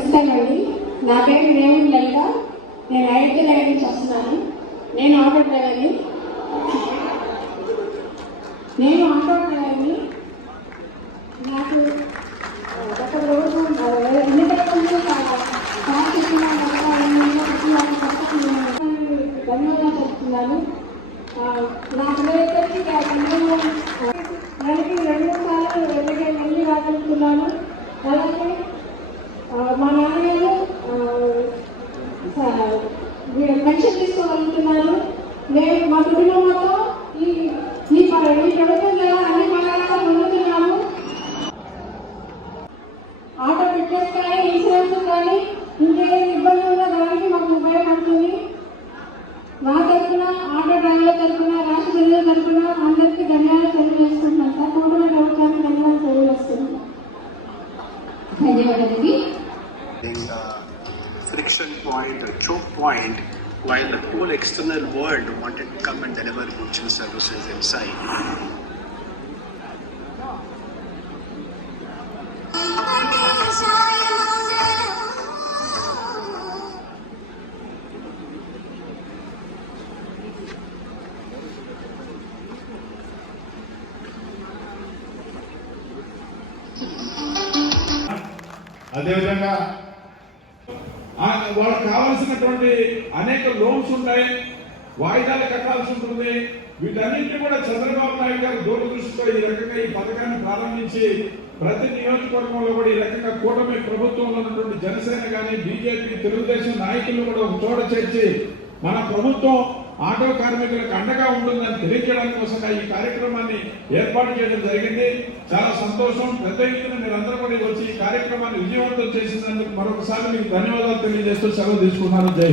నమస్కారం అండి. నా పేరు నేముడు లలిత. నేను అయోధ్య నగర్ నుంచి వస్తున్నాను. నేను ఆటో డ్రైవర్ని. నాకు ఒక రోజు ఎన్నికల ముందు ధన్యవాదాలు చెప్తున్నాను. నా పిల్లలకి నెలకి 2 సార్లు వెళ్ళి రాగలుగుతున్నాను. అలాగే మా నాన్నగారు పెన్షన్ తీసుకోగలుగుతున్నాను. నేను మా కుటుంబంతో ఈ ప్రభుత్వం ద్వారా అన్ని పథకాలుగా పొందుతున్నాము. ఆటో ఫిట్నెస్ కానీ ఇన్సూరెన్స్ కానీ ఇంకేదైనా ఇబ్బంది ఉన్నా దానికి మాకు ఉపయోగపడుతుంది. నా తరఫున ఆటో డ్రైవర్ల తరఫున రాష్ట్ర ప్రజల తరఫున అందరికీ ధన్యవాదాలు తెలియజేస్తున్నాను. తప్పకుండా ప్రభుత్వానికి ధన్యవాదాలు తెలియజేస్తున్నాను. ధన్యవాదాలు. Friction point or choke point while the whole external world wanted to come and deliver goods and services inside. అదేవిధంగా వాళ్ళకి కావాల్సినటువంటి అనేక లోన్స్ ఉంటాయి, వాయిదాలు కట్టాల్సి ఉంటుంది. వీటన్నింటినీ కూడా చంద్రబాబు నాయుడు గారు దూరదృష్టితో ఈ రకంగా ఈ పథకాన్ని ప్రారంభించి ప్రతి నియోజకవర్గంలో కూడా ఈ రకంగా కూటమి ప్రభుత్వంలో ఉన్నటువంటి జనసేన కానీ బీజేపీ తెలుగుదేశం నాయకులు కూడా ఒక చోట చేర్చి మన ప్రభుత్వం ఆటో కార్మికులకు అండగా ఉంటుందని తెలియజేయడానికి కోసంగా ఈ కార్యక్రమాన్ని ఏర్పాటు చేయడం జరిగింది. చాలా సంతోషం. పెద్ద ఎత్తున మీరందరూ కూడా వచ్చి ఈ కార్యక్రమాన్ని విజయవంతం చేసినందుకు మరొకసారి మీకు ధన్యవాదాలు తెలియజేస్తూ సెలవు తీసుకున్నాను. జై